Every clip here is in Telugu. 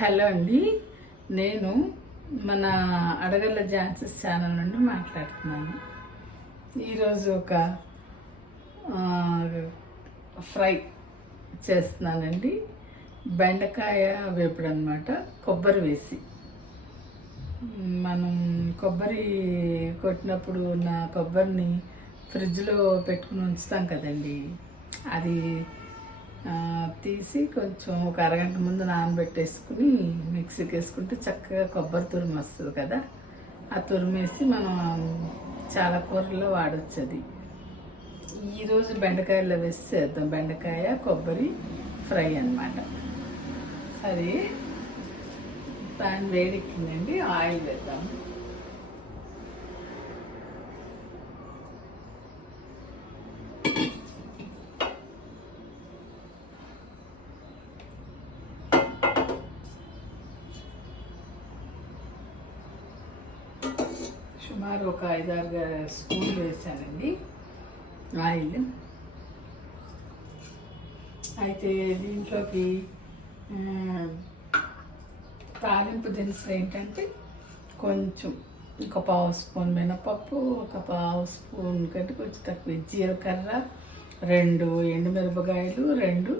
హలో అండి, నేను మన అడగల్ల ఝాన్సీ ఛానల్ నుండి మాట్లాడుతున్నాను. ఈరోజు ఒక ఫ్రై చేస్తున్నానండి. బెండకాయ వేపుడు అనమాట, కొబ్బరి వేసి. మనం కొబ్బరి కొట్టినప్పుడు ఉన్న కొబ్బరిని ఫ్రిడ్జ్లో పెట్టుకుని ఉంచుతాం కదండి, అది తీసి కొంచెం ఒక అరగంట ముందు నానబెట్టేసుకుని మిక్సీకి వేసుకుంటే చక్కగా కొబ్బరి తురుము వస్తుంది కదా. ఆ తురుమేసి మనం చాలా కూరల్లో వాడచ్చు. అది ఈరోజు బెండకాయలో వేసి చేద్దాం. బెండకాయ కొబ్బరి ఫ్రై అన్నమాట. సరే, ప్యాన్ వేడెక్కిందండి, ఆయిల్ వేద్దాం. సుమారు ఒక 5-6 స్పూన్లు వేసానండి ఆయిల్. అయితే దీంట్లోకి తాలింపు దినుసులు ఏంటంటే కొంచెం ఒక 1/2 స్పూన్ మినపప్పు, ఒక 1/2 స్పూన్ కంటే కొంచెం తక్కువ జీలకర్ర, 2 ఎండుమిరపకాయలు, 2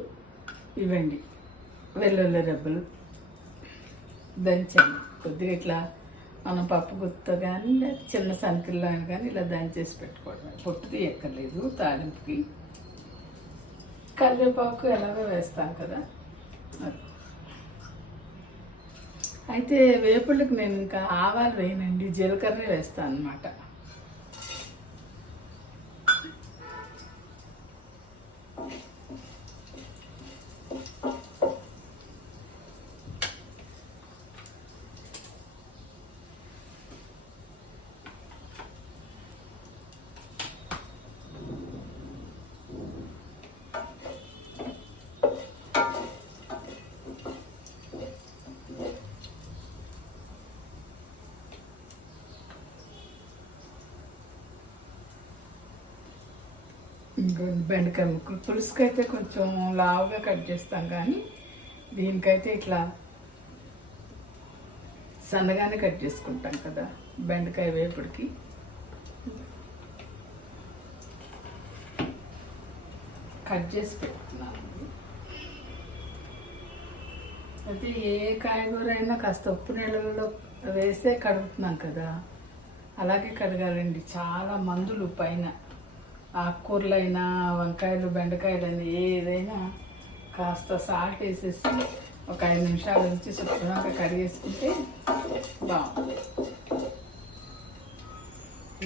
ఇవ్వండి వెల్లుల్లి రెబ్బలు దంచండి. కొద్దిగా ఇట్లా మనం పప్పు గుత్త కానీ చిన్న సంకిల్లో కానీ ఇలా దంచేసి పెట్టుకోవడం. పొట్టు తీయక్కర్లేదు తాలింపుకి. కరివేపాకు ఎలాగో వేస్తాం కదా. అయితే వేపుళ్ళకి నేను ఇంకా ఆవాలు వేయనండి, జీలకర్ర వేస్తాను అన్నమాట. బెండకాయ ముక్కలు పులుసుకైతే కొంచెం లావుగా కట్ చేస్తాం, కానీ దీనికైతే ఇట్లా సన్నగానే కట్ చేసుకుంటాం కదా బెండకాయ వేపుడికి. కట్ చేసి పెడుతున్నాను. అయితే ఏ కాయగూర అయినా కాస్త ఉప్పు నీళ్ళలో వేస్తే కడుగుతున్నాం కదా, అలాగే కడగాలండి. చాలా మందులు పైన ఆకుకూరలైనా వంకాయలు బెండకాయలైనా ఏదైనా కాస్త సాల్ట్ వేసేసి ఒక 5 నిమిషాలు ఉంచి శుభ్రంగా కడిగేసుకుంటే బాగుంటుంది.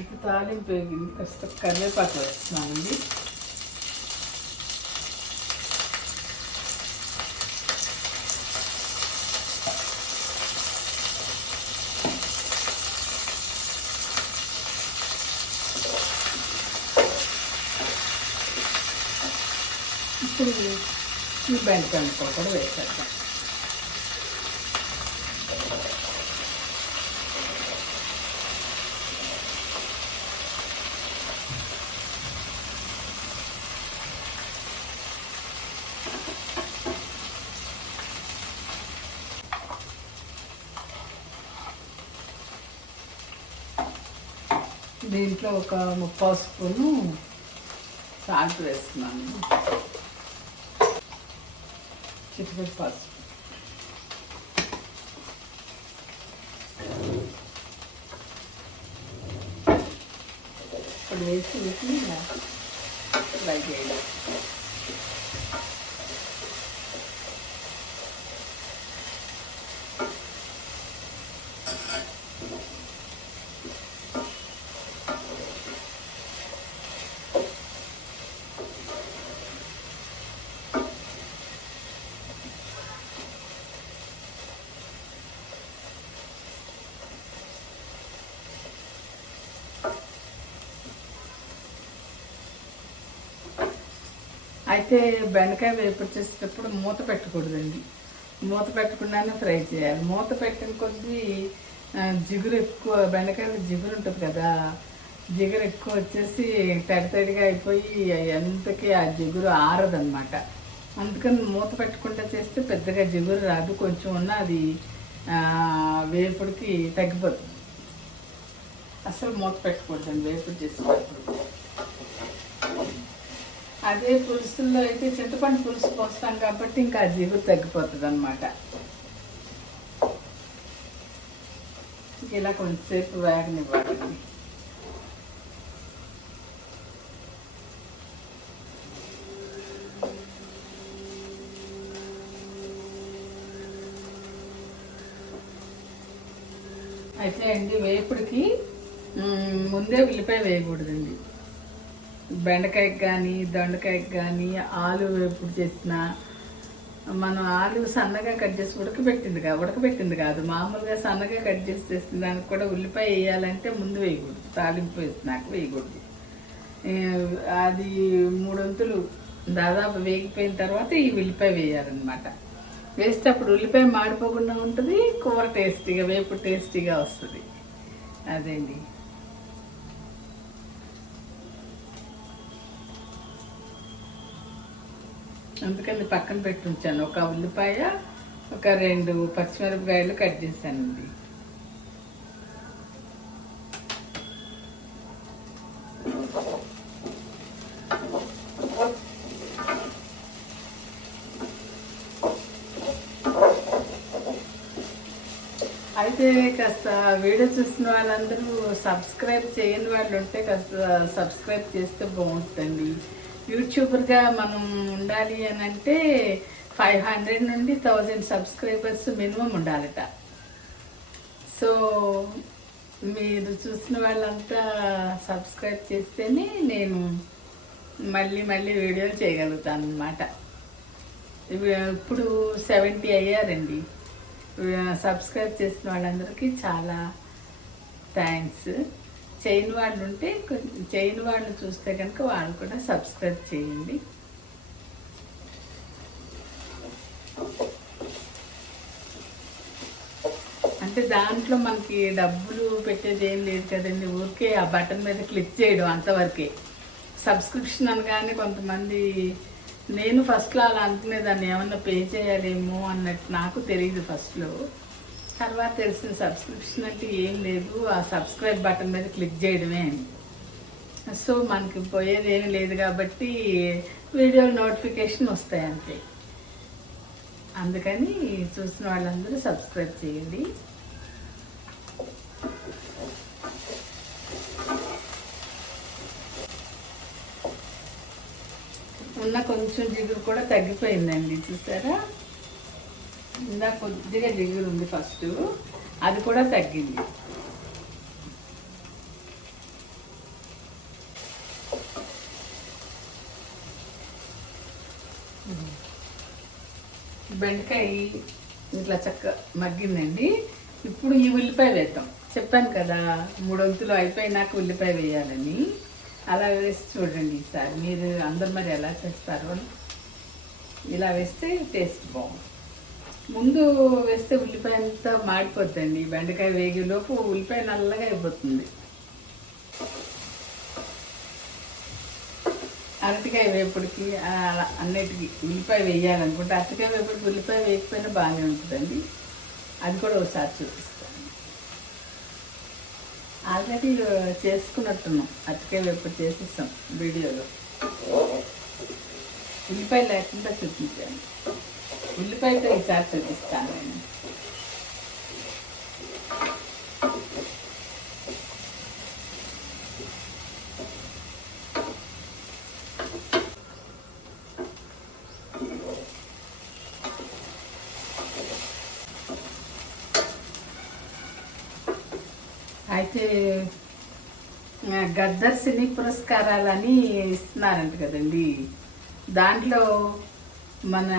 ఇప్పుడు తాలింపు వేగింది, కాస్త కరివేపాకు వేస్తున్నానండి. ఇప్పుడు ఈ బెండకాయ ముక్కలు కూడా వేసేద్దాం. దీంట్లో ఒక 3/4 స్పూను సాల్ట్ వేస్తున్నాను, చిటికెడు పసుపు, ఇప్పుడు వేసి వీటిని ఫ్రై చేయాలి. అయితే బెండకాయ వేపుడు చేసేటప్పుడు మూత పెట్టకూడదండి. మూత పెట్టకుండానే ఫ్రై చేయాలి. మూత పెట్టిన కొద్దీ జిగురు ఎక్కువ, బెండకాయలు జిగురు ఉంటుంది కదా, జిగురు ఎక్కువ వచ్చేసి తడితడిగా అయిపోయి ఎంతకి ఆ జిగురు ఆరదనమాట. అందుకని మూత పెట్టుకుంటా చేస్తే పెద్దగా జిగురు రాదు, కొంచెం ఉన్న అది వేపుడికి తగ్గిపోతుంది. అసలు మూత పెట్టుకూడదండి వేపుడు చేసేటప్పుడు. అదే పులుసుల్లో అయితే చింతపండు పులుసు పోస్తాం కాబట్టి ఇంకా ఆ జిగురు తగ్గిపోతుంది అన్నమాట. ఇలా కొంచెంసేపు వేగనివ్వాలి. అయితే అండి వేపుడికి ముందే ఉల్లిపాయ వేయకూడదండి. బెండకాయకి కానీ దొండకాయకి కానీ ఆలు వేపుడు చేసిన మనం ఆలు సన్నగా కట్ చేసి ఉడకబెట్టింది కాదు, మామూలుగా సన్నగా కట్ చేసి చేసిన దానికి కూడా ఉల్లిపాయ వేయాలంటే ముందు వేయకూడదు, తాలింపు వేసినాక వేయకూడదు. అది 3 వంతులు దాదాపు వేగిపోయిన తర్వాత ఈ ఉల్లిపాయ వేయాలన్నమాట. వేస్తే అప్పుడు ఉల్లిపాయ మాడిపోకుండా ఉంటుంది, కూర టేస్టీగా వేపుడు టేస్టీగా వస్తుంది. అదేండి. అందుకని పక్కన పెట్టి ఉంచాను. ఒక ఉల్లిపాయ, ఒక 2 పచ్చిమిరపకాయలు కట్ చేశానండి. అయితే కాస్త వీడియో చూసిన వాళ్ళందరూ సబ్స్క్రైబ్ చేయని వాళ్ళు ఉంటే కాస్త సబ్స్క్రైబ్ చేస్తే బాగుంటుందండి. యూట్యూబర్గా మనం ఉండాలి అని అంటే 500 నుండి 1000 సబ్స్క్రైబర్స్ మినిమం ఉండాలట. సో మీరు చూసిన వాళ్ళంతా సబ్స్క్రైబ్ చేస్తేనే నేను మళ్ళీ వీడియోలు చేయగలుగుతాను అన్నమాట. ఇప్పుడు 70 అయ్యారండి. సబ్స్క్రైబ్ చేసిన వాళ్ళందరికీ చాలా థ్యాంక్స్. చేయని వాళ్ళు ఉంటే చేయని వాళ్ళు చూస్తే కనుక వాళ్ళు కూడా సబ్స్క్రైబ్ చేయండి. అంటే దాంట్లో మనకి డబ్బులు పెట్టేది ఏం లేదు కదండి, ఊరికే ఆ బటన్ మీద క్లిక్ చేయడం అంతవరకే. సబ్స్క్రిప్షన్ అనగానే కొంతమంది, నేను ఫస్ట్లో అలా అనుకునేదాన్ని, ఏమన్నా పే చేయాలేమో అన్నట్టు నాకు తెలియదు ఫస్ట్లో. తర్వాత తెలిసిన సబ్స్క్రిప్షన్ అంటే ఏం లేదు, ఆ సబ్స్క్రైబ్ బటన్ మీద క్లిక్ చేయడమే అని. సో మనకి పోయేది ఏమీ లేదు కాబట్టి వీడియో నోటిఫికేషన్ వస్తాయి అంతే. అందుకని చూసిన వాళ్ళందరూ సబ్స్క్రైబ్ చేయండి. ఉన్న కొంచెం జిగురు కూడా తగ్గిపోయిందండి, చూసారా? ఇందా కొద్దిగా జిగురు ఉంది ఫస్ట్, అది కూడా తగ్గింది. బెండకాయ ఇట్లా చక్క మగ్గిందండి. ఇప్పుడు ఈ ఉల్లిపాయ వేద్దాం. చెప్పాను కదా 3 వంతులు అయిపోయినాక ఉల్లిపాయ వేయాలని. అలా వేసి చూడండి ఈసారి. మీరు అందరు మరి ఎలా చేస్తారు? ఇలా వేస్తే టేస్ట్ బాగుంది. ముందు వేస్తే ఉల్లిపాయ అంతా మాడిపోద్దండి. బెండకాయ వేగేలోపు ఉల్లిపాయ నల్లగా అయిపోతుంది. అరటికాయ వేపుడికి అలా అన్నిటికీ ఉల్లిపాయ వేయాలనుకుంటే, అరటికాయ వేపుడికి ఉల్లిపాయ వేయకపోయినా బాగానే ఉంటుందండి. అది కూడా ఒకసారి చూపిస్తాను. ఆల్రెడీ చేసుకున్నట్టున్నాం, అరటికాయ వేపుడు చేసిస్తాం వీడియోలో. ఉల్లిపాయ లేకుండా చూపించాను, ఉల్లిపాయతో ఈసారి చూపిస్తాను నేను. అయితే గద్దర్ సినీ పురస్కారాలని ఇస్తున్నారంట కదండి. దాంట్లో మన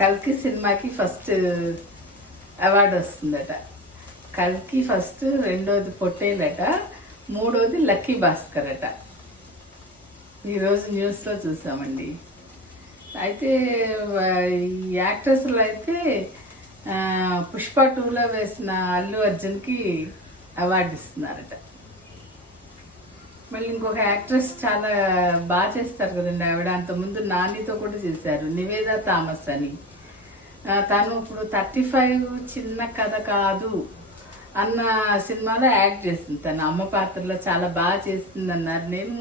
కల్కి సినిమాకి ఫస్ట్ అవార్డు వస్తుందట. కల్కి ఫస్ట్, 2వది పొట్టేలట, 3వది లక్కీ భాస్కర్ అట. ఈరోజు న్యూస్లో చూసామండి. అయితే యాక్టర్స్లో అయితే పుష్ప 2లో వేసిన అల్లు అర్జున్కి అవార్డు ఇస్తున్నారట. మళ్ళీ ఇంకొక యాక్ట్రెస్ చాలా బాగా చేస్తారు కదండి ఆవిడ. అంతకుముందు నానితో కూడా చేశారు, నివేదా థామస్ అని. తను ఇప్పుడు 35 చిన్న కథ కాదు అన్న సినిమాలో యాక్ట్ చేస్తుంది. తను అమ్మ పాత్రలో చాలా బాగా చేస్తుంది అన్నారు. నేను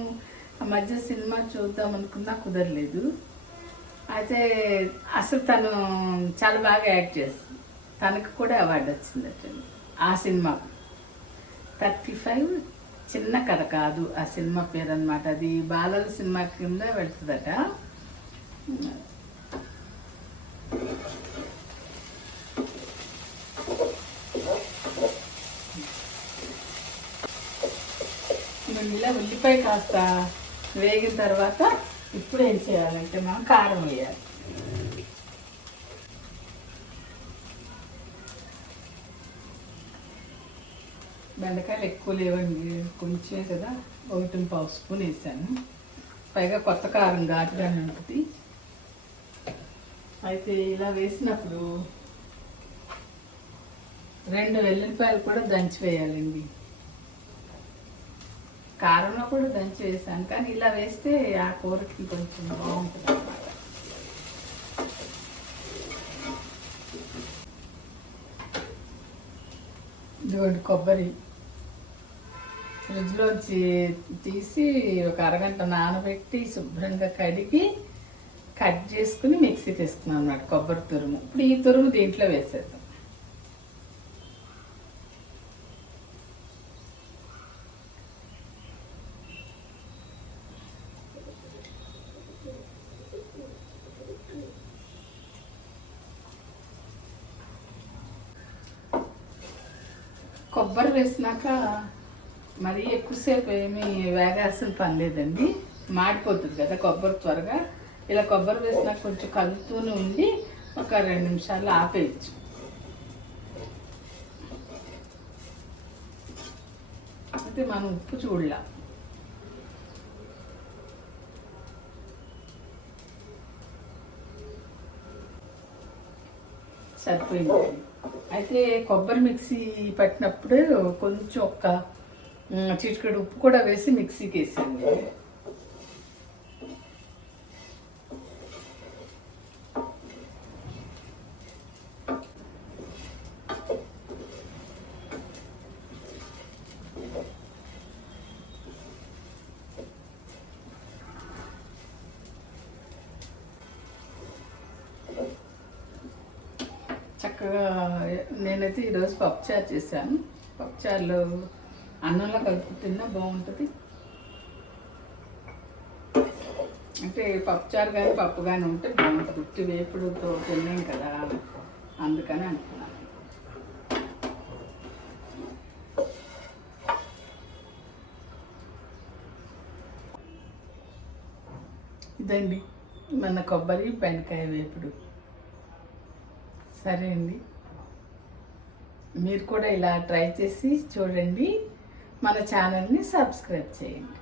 ఆ మధ్య సినిమా చూద్దాం అనుకున్నా, కుదరలేదు. అయితే అసలు తను చాలా బాగా యాక్ట్ చేస్తుంది. తనకు కూడా అవార్డు వచ్చిందట ఆ సినిమా. 35 చిన్న కథ కాదు ఆ సినిమా పేరు అనమాట. అది బాలల సినిమా కింద వెళ్తుందట. ఇలా ఉల్లిపాయ కాస్త వేగిన తర్వాత ఇప్పుడు ఏం చేయాలంటే మనం కారం వేయాలి. బెండకాయలు ఎక్కువ లేవండి, కొంచెం కదా, 1.5 స్పూన్ వేసాను. పైగా కొత్త కారం ఘాటుగానే ఉంటుంది. అయితే ఇలా వేసినప్పుడు 2 వెల్లుల్లిపాయలు కూడా దంచి వేయాలండి. కారంలో కూడా దంచి వేసాను, కానీ ఇలా వేస్తే ఆ కూరకి కొంచెం బాగుంటుంది అన్నమాట. ఇదిగోండి కొబ్బరి ఫ్రిడ్జ్లోంచి తీసి ఒక అరగంట నానబెట్టి శుభ్రంగా కడిగి కట్ చేసుకుని మిక్సీకి వేసుకున్నాను అన్నమాట, కొబ్బరి తురుము. ఇప్పుడు ఈ తురుము దీంట్లో వేసేద్దాం. కొబ్బరి వేసినాక మరీ ఎక్కువసేపు ఏమీ వేగాల్సిన పని లేదండి, మాడిపోతుంది కదా కొబ్బరి త్వరగా. ఇలా కొబ్బరి వేసినాక కొంచెం కలుపుతూనే ఉండి ఒక 2 నిమిషాలు ఆపేయచ్చు. అయితే మనం ఉప్పు చూడలా, సరిపోయింది. అయితే కొబ్బరి మిక్సీ పట్టినప్పుడు కొంచెం ఒక చిటికెడు ఉప్పు కూడా వేసి మిక్సీకి వేసాను. చక్కగా నేనైతే ఈరోజు పప్పుచారు చేశాను. పప్పుచారులో అన్నంలో కలుపు తిన్నా బాగుంటుంది. అంటే పప్పుచారు కానీ పప్పు కానీ ఉంటే బాగుంటుంది. ఉట్టి వేపుడుతో తిన్నాం కదా, అందుకని అనుకున్నాను. ఇదండి మన కొబ్బరి బెండకాయ వేపుడు. సరే అండి, మీరు కూడా ఇలా ట్రై చేసి చూడండి. మన ఛానల్ని సబ్స్క్రైబ్ చేయండి.